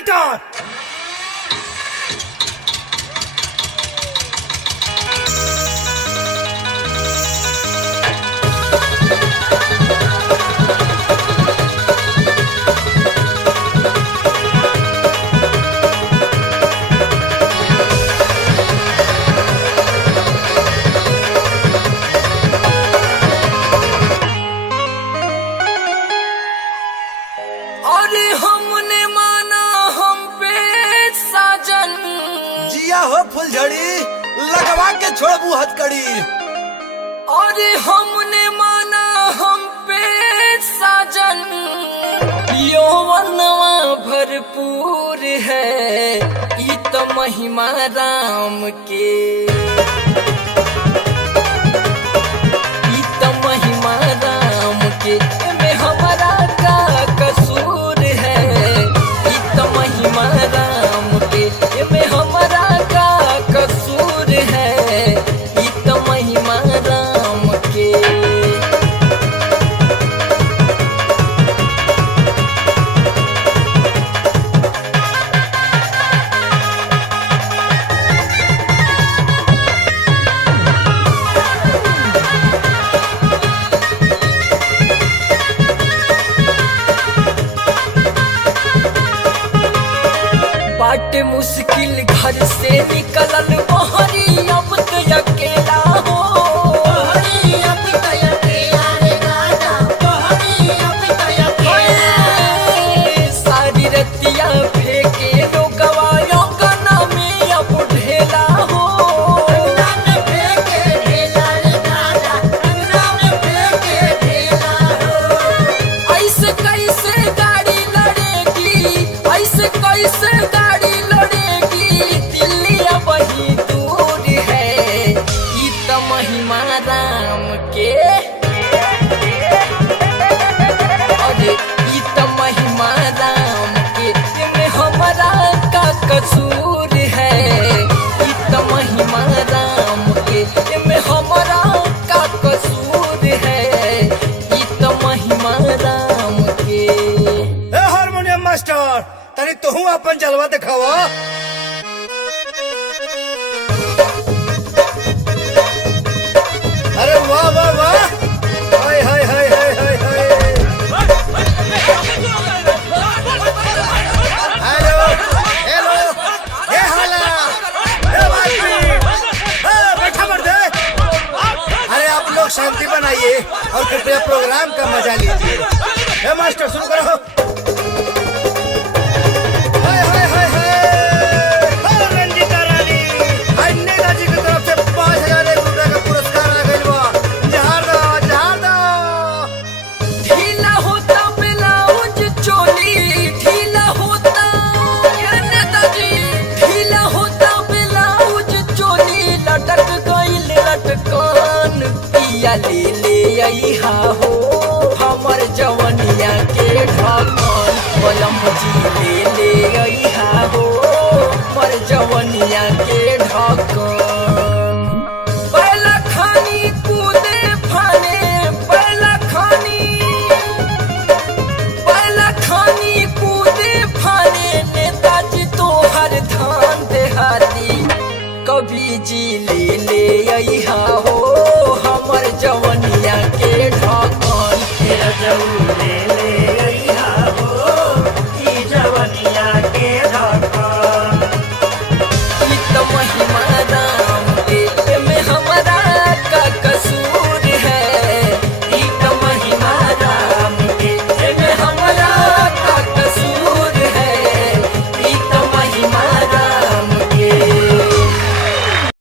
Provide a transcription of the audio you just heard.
Matter. अरे हमने माना हम पे साजन, जिया हो फुलझड़ी, लगवा के छोड़बू हथकड़ी। अरे हमने माना हम पे साजन, यौवनवा भरपूर है ई तो महिमा राम के, ई तो महिमा राम के, में हमारा का कसूर है, ई तो महिमा राम के, में हमारा का कसूर है, ई तो महिमा राम के। बाट मुश्किल घर से निकलल बहरी, अब तो अकेला हो, सारी रतिया फेंके लोगवा योगना में अब ढेला हो, ऐसे कैसे गाड़ी लड़ेगी, ऐसे कैसे गाड़ी लड़ेगी, दिल्ली अब वही दूर है, ई तो महिमा राम के, अरे ई तो महिमा राम के, में हमारा का कसूर है, ई तो महिमा राम के, में हमारा का कसूर है, ई तो महिमा राम के। ए हारमोनियम मास्टर, तनी तोहू अपन जलवा दिखावा। अरे वाह वाह वाह, हाय हाय हाय हाय हाय हाय। हेलो हेलो, ये हाला, ये बातमी, बैठा मर्दे। अरे आप लोग शांति बनाइए और कृपया प्रोग्राम का मजा लीजिए। ए मास्टर शुरू करो। हाय हाय हाय हाय, रंजीता रानी, अन्य जी की तरफ से 5,000 रुपए का पुरस्कार लगल बा। जहार दो जहार दो। ढीला होता ब्लाउज चोली, ढीला होता नेताजी, ढीला होता ब्लाउज चोली, लटक गइल लटकन, पिया ले ले अइहा हो हमर जवनिया के ढकन, बलम जी ले ले अइहा हो हमर जवनिया के ढकन। बैला खानी कूदे फाने, बैला खानी कूदे फाने, नेताजी तोहर धान देहाती, कभी जी ले ले अइहा